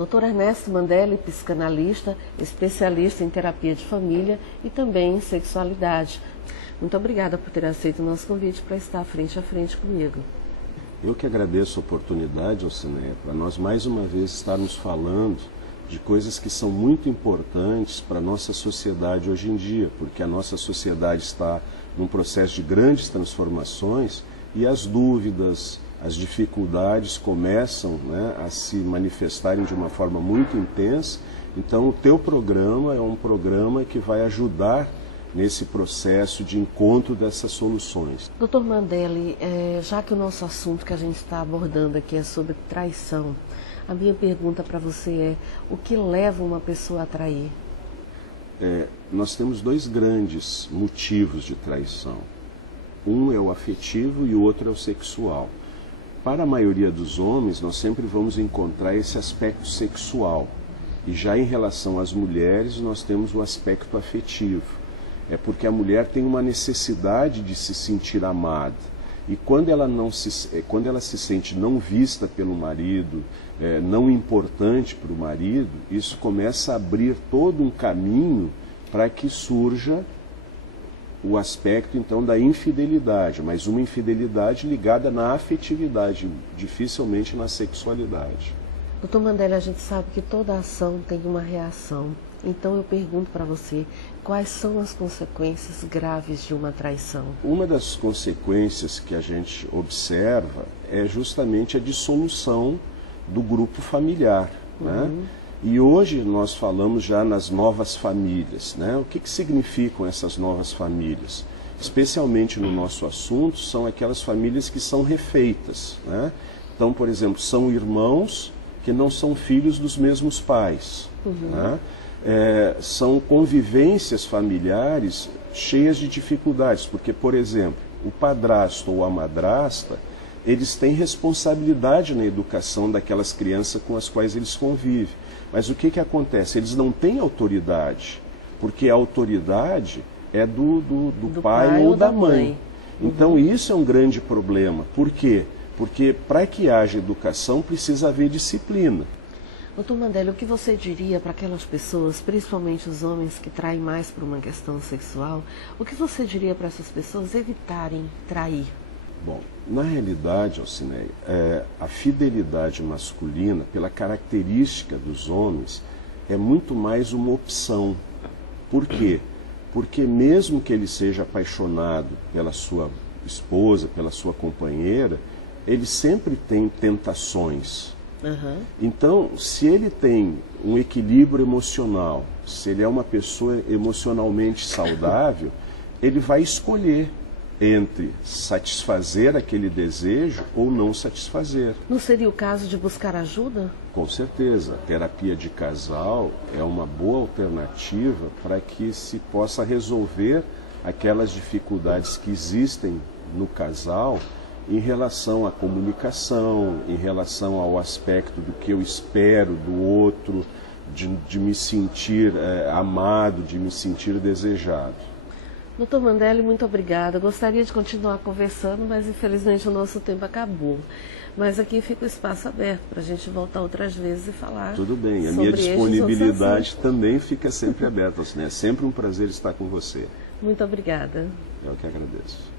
Dr. Ernesto Mandelli, psicanalista, especialista em terapia de família e também em sexualidade. Muito obrigada por ter aceito o nosso convite para estar frente a frente comigo. Eu que agradeço a oportunidade, Alcineia, para nós mais uma vez estarmos falando de coisas que são muito importantes para a nossa sociedade hoje em dia, porque a nossa sociedade está num processo de grandes transformações e as dúvidas, as dificuldades começam, né, a se manifestarem de uma forma muito intensa. Então o teu programa é um programa que vai ajudar nesse processo de encontro dessas soluções. Dr. Mandelli, já que o nosso assunto que a gente está abordando aqui é sobre traição, a minha pergunta para você é: o que leva uma pessoa a trair? Nós temos dois grandes motivos de traição. Um é o afetivo e o outro é o sexual. Para a maioria dos homens, nós sempre vamos encontrar esse aspecto sexual. E já em relação às mulheres, nós temos o aspecto afetivo. É porque a mulher tem uma necessidade de se sentir amada. E quando ela se sente não vista pelo marido, não importante para o marido, isso começa a abrir todo um caminho para que surja o aspecto, então, da infidelidade, mas uma infidelidade ligada na afetividade, dificilmente na sexualidade. Dr. Mandelli, a gente sabe que toda ação tem uma reação. Então eu pergunto para você, quais são as consequências graves de uma traição? Uma das consequências que a gente observa é justamente a dissolução do grupo familiar, né? E hoje nós falamos já nas novas famílias, né? O que significam essas novas famílias? Especialmente no nosso assunto, são aquelas famílias que são refeitas, né? Então, por exemplo, são irmãos que não são filhos dos mesmos pais, né? São convivências familiares cheias de dificuldades, porque, por exemplo, o padrasto ou a madrasta, eles têm responsabilidade na educação daquelas crianças com as quais eles convivem. Mas o que acontece? Eles não têm autoridade, porque a autoridade é do pai ou da mãe. Então isso é um grande problema. Por quê? Porque para que haja educação precisa haver disciplina. Dr. Mandelli, o que você diria para aquelas pessoas, principalmente os homens que traem mais por uma questão sexual, o que você diria para essas pessoas evitarem trair? Bom, na realidade, Alcineia, a fidelidade masculina, pela característica dos homens, é muito mais uma opção. Por quê? Porque mesmo que ele seja apaixonado pela sua esposa, pela sua companheira, ele sempre tem tentações. Então, se ele tem um equilíbrio emocional, se ele é uma pessoa emocionalmente saudável, ele vai escolher entre satisfazer aquele desejo ou não satisfazer. Não seria o caso de buscar ajuda? Com certeza, a terapia de casal é uma boa alternativa para que se possa resolver aquelas dificuldades que existem no casal em relação à comunicação, em relação ao aspecto do que eu espero do outro, de me sentir amado, de me sentir desejado. Dr. Mandelli, muito obrigada. Eu gostaria de continuar conversando, mas infelizmente o nosso tempo acabou. Mas aqui fica o espaço aberto para a gente voltar outras vezes e falar. Tudo bem, a minha disponibilidade também fica sempre aberta. Assim, é sempre um prazer estar com você. Muito obrigada. Eu que agradeço.